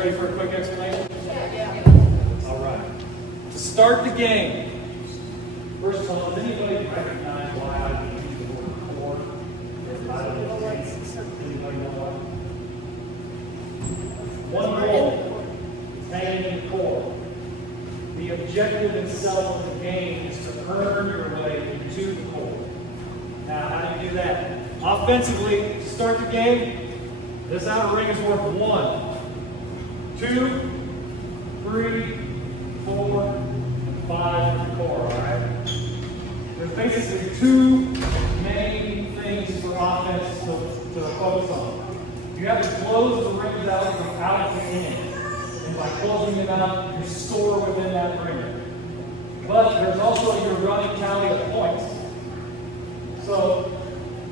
ready for a quick explanation? All right. To start the game, first of all, does anybody recognize why I use the word core? Anybody know why? One goal is hanging in the core. The objective itself of the game is to earn your way into the core. Now, how do you do that? Offensively, to start the game, this outer ring is worth 1, 2, 3, 4, and 5 in the core, all right? There's basically 2 main things for offense to focus on. You have to close the rings out from out to in. And by closing them out, you score within that ring. But there's also your running tally of points. So,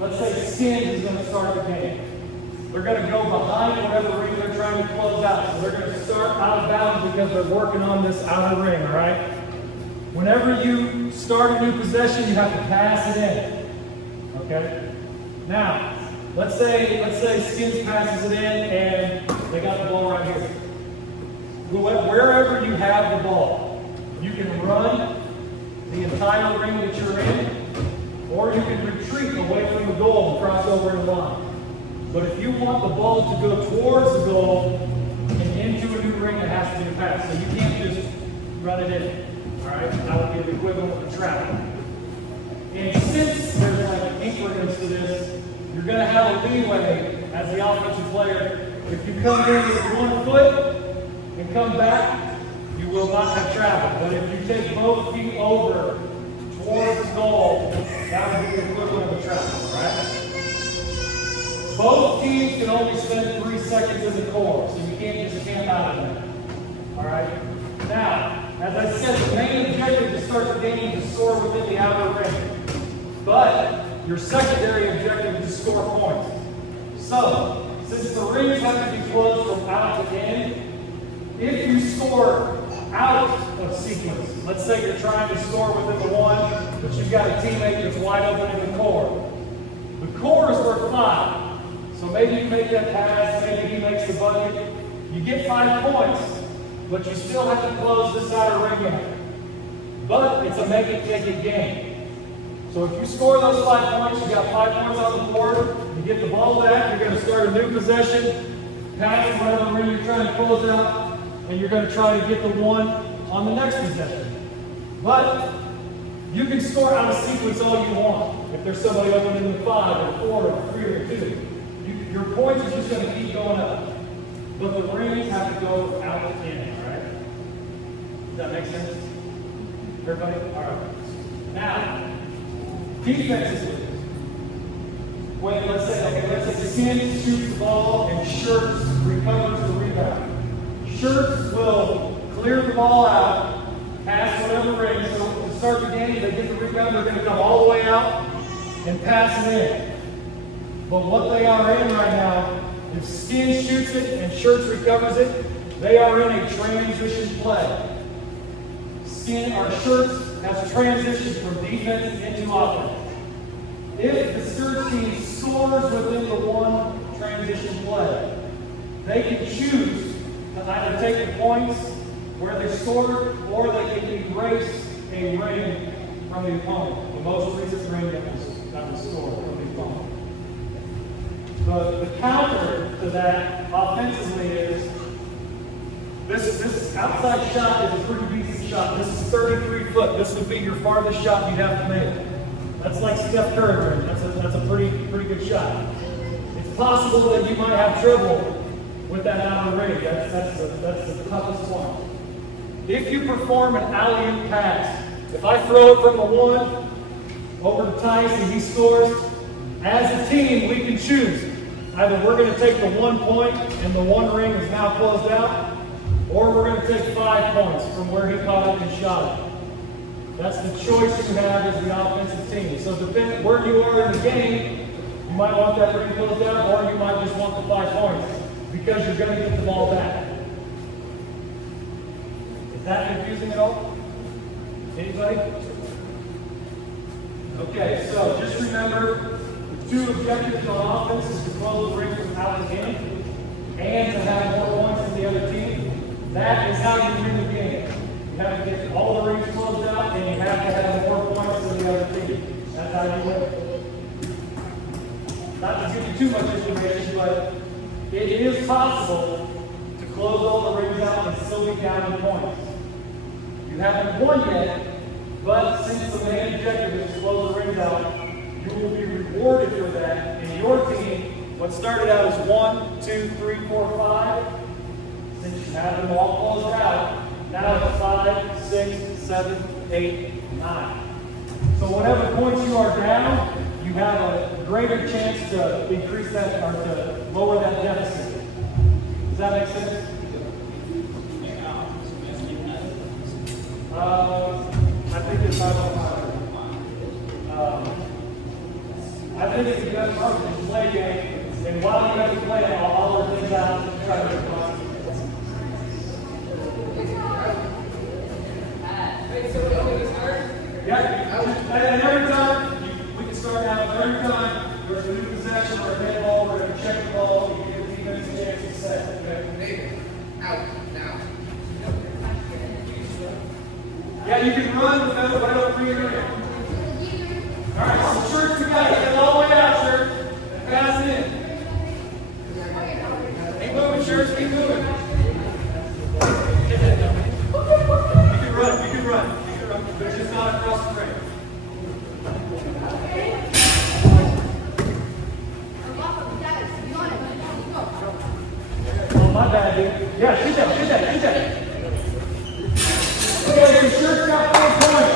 let's say Skins is going to start the game. They're going to go behind whatever ring they're trying to close out. So they're going to start out of bounds because they're working on this outer ring, all right? Whenever you start a new possession, you have to pass it in. Okay? Now, let's say Skins passes it in and they got the ball right here. Wherever you have the ball, you can run the entire ring that you're in, or you can retreat away from the goal and cross over the line. But if you want the ball to go towards the goal and into a new ring, it has to be a pass. So you can't just run it in. All right? That would be the equivalent of travel. And since there's like increments to this, you're going to have a leeway as the offensive player. If you come in with 1 foot and come back, you will not have travel. But if you take both feet over towards the goal, that would be the equivalent of a travel, right? Both teams can only spend 3 seconds in the core, so you can't just camp out of there. All right? Now, as I said, the main objective to start the game is to score within the outer ring. But your secondary objective is to score points. So, since the rings have to be closed from out to in, if you score out of sequence, let's say you're trying to score within the 1, but you've got a teammate that's wide open in the core. The core is worth 5. So maybe you make that pass, maybe he makes the bucket. You get 5 points, but you still have to close this outer ring out. But it's a make-it-take-it game. So if you score those 5 points, you got 5 points on the board, you get the ball back, you're going to start a new possession, pass whatever ring you're trying to close out, and you're going to try to get the 1 on the next possession. But you can score out of sequence all you want. If there's somebody open in the 5 or 4 or 3 or 2, your points are just going to keep going up. But the rings have to go out to in, all right? Does that make sense? Everybody? All right. Now, defensively, when let's say Skins shoots the ball and Shirts recovers the rebound. Shirts will clear the ball out, pass whatever ring. So to start the game, they get the rebound, they're going to come all the way out and pass it in. But what they are in right now, if Skins shoots it and Shirts recovers it, they are in a transition play. Shirts has transitioned from defense into offense. If the Skins team scores within the 1 transition play, they can choose to either take the points where they scored, or they can erase a ring from the opponent. The most recent ring that was scored from the opponent. The counter to that offensively is this outside shot is a pretty decent shot. This is 33 foot. This would be your farthest shot you'd have to make. That's like Steph Curry. That's a pretty good shot. It's possible that you might have trouble with that outer ring. That's the toughest one. If you perform an alley-oop pass, if I throw it from the 1 over to Tice and he scores, as a team we can choose. Either we're going to take the 1 point and the 1 ring is now closed out, or we're going to take 5 points from where he caught it and shot it. That's the choice you have as the offensive team. So depending where you are in the game, you might want that ring closed out, or you might just want the 5 points because you're going to get the ball back. Is that confusing at all? Anybody? Okay, so just remember, the 2 objectives on offense is to close the ring from out and in, and to have more points than the other team. That is how you win the game. You have to get all the rings closed out, and you have to have more points than the other team. That's how you win. Not to give you too much information, but it is possible to close all the rings out and still be down in points. You haven't won yet, but since the main objective is to close the rings out, you will be rewarded for that. And your team, what started out as 1, 2, 3, 4, 5, since you have them all closed out, now it's 5, 6, 7, 8, 9. So whatever points you are down, you have a greater chance to increase that or to lower that deficit. Does that make sense? I think it's 5 on 5. I think it's the best part to play a game, and while you guys are playing, I'll holler things out and try to make fun. Yeah, and every time, we can start out, every time there's a new possession or a dead ball, we're going to check the ball, you give the defense a chance to set. Okay? Out, now. Yeah, you can run without right over your hand. All right, so shirts together. Get it all the way out, shirt. Pass it in. Keep moving, shirts. Keep moving. You can run. You can run. But it's just not across the frame. Oh, my bad, dude. Yeah, shoot that. Okay, so shirts got 4 points.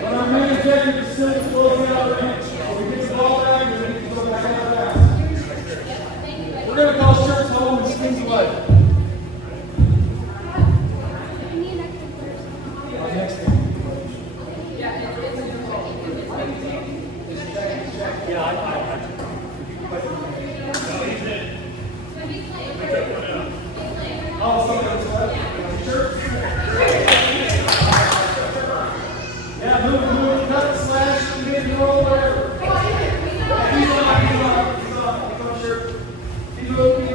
But our main objective is still to close out the bench. So we get the ball back and then we can go back out of bounds. We're going to call shirts home and skins away. Next game. Yeah, I oh, something's left. Sure. Yeah, move, cut, slash, mid, roll, whatever. He's on, sure. Keep moving.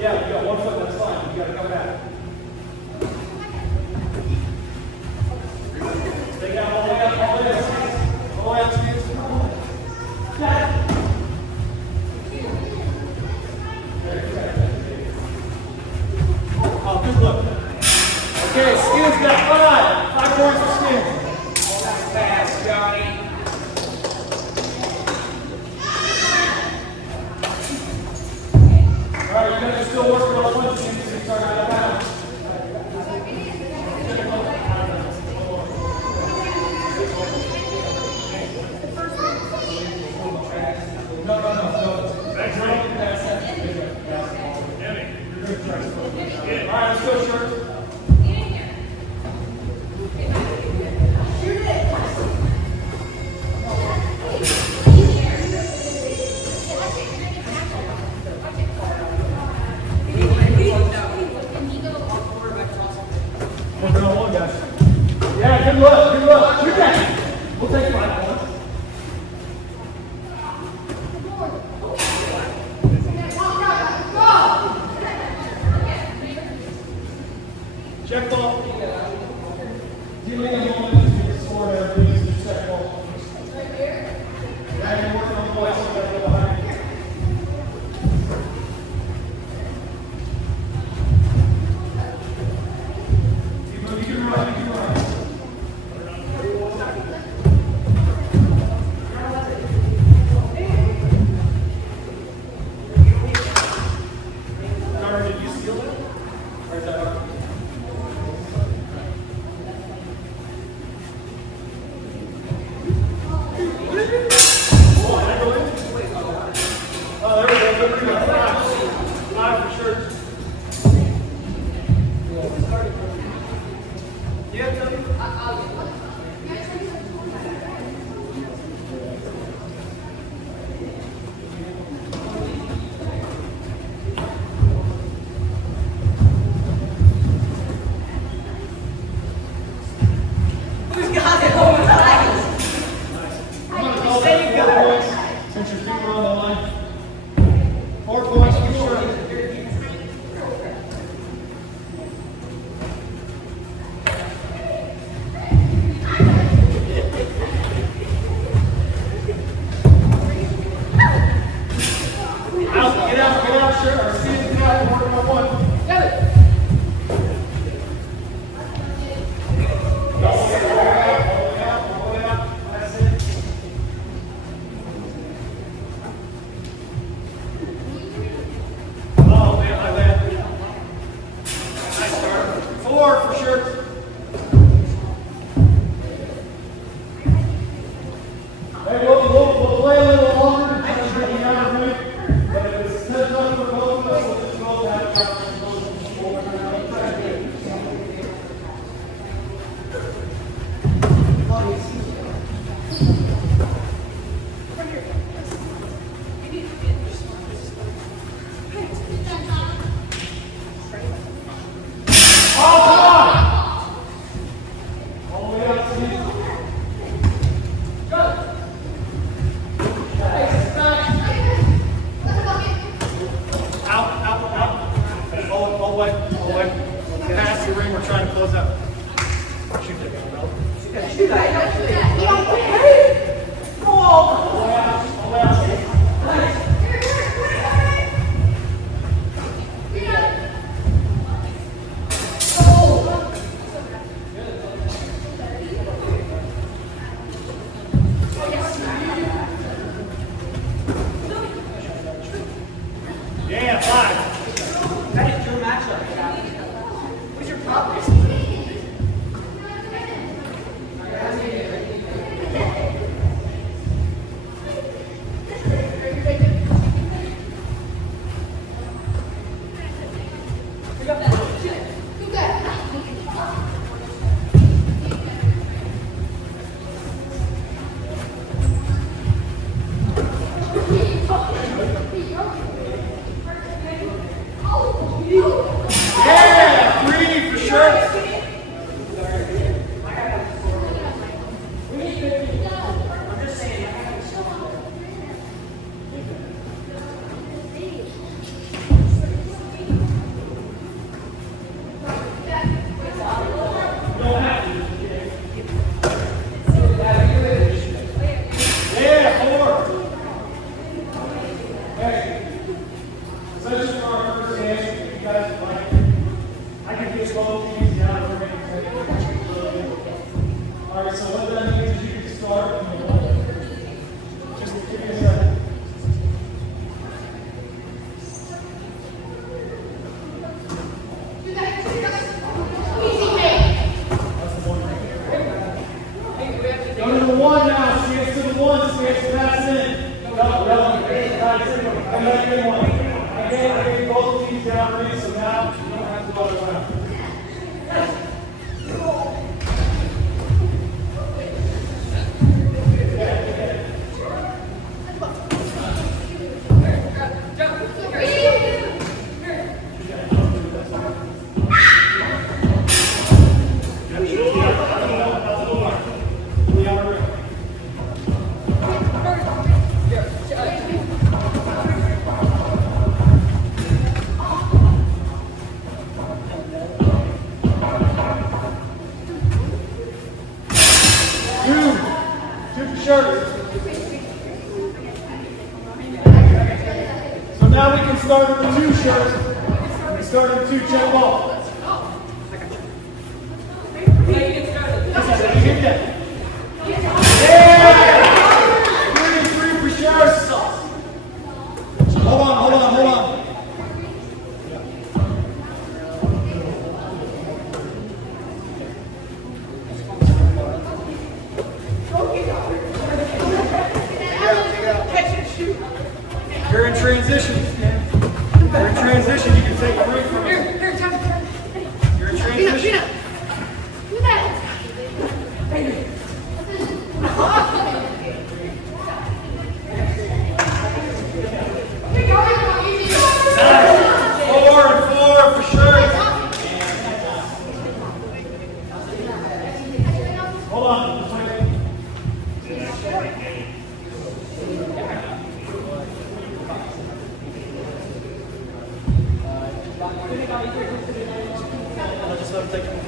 Yeah, you got 1 foot, that's fine. You got to come back. Take out all the way out, skins. Oh, good look. Okay, skins got 5 points for skins. That's fast, Johnny. All right, you guys are still working on one skins to start out of bounds. No. That's right. All right, let's go, shirts. Working on one, guys. Yeah, good luck. Shoot that. We'll take 5 points. Check ball. Give me a moment to get scored there, please. Check ball. Right here. Yeah, you're working on the boys, so gotta go behind you. You can run. Carter, did you steal that? Or is that up? Oh, there we go. 5 for sure. Yeah, tell me. Since your feet were on the line. 4 points for sure. You're in transition. You're in transition. You can take a break from it. You're in transition. Do that. Nice. 4 and 4 for sure. Hold on. I'll just let him take it.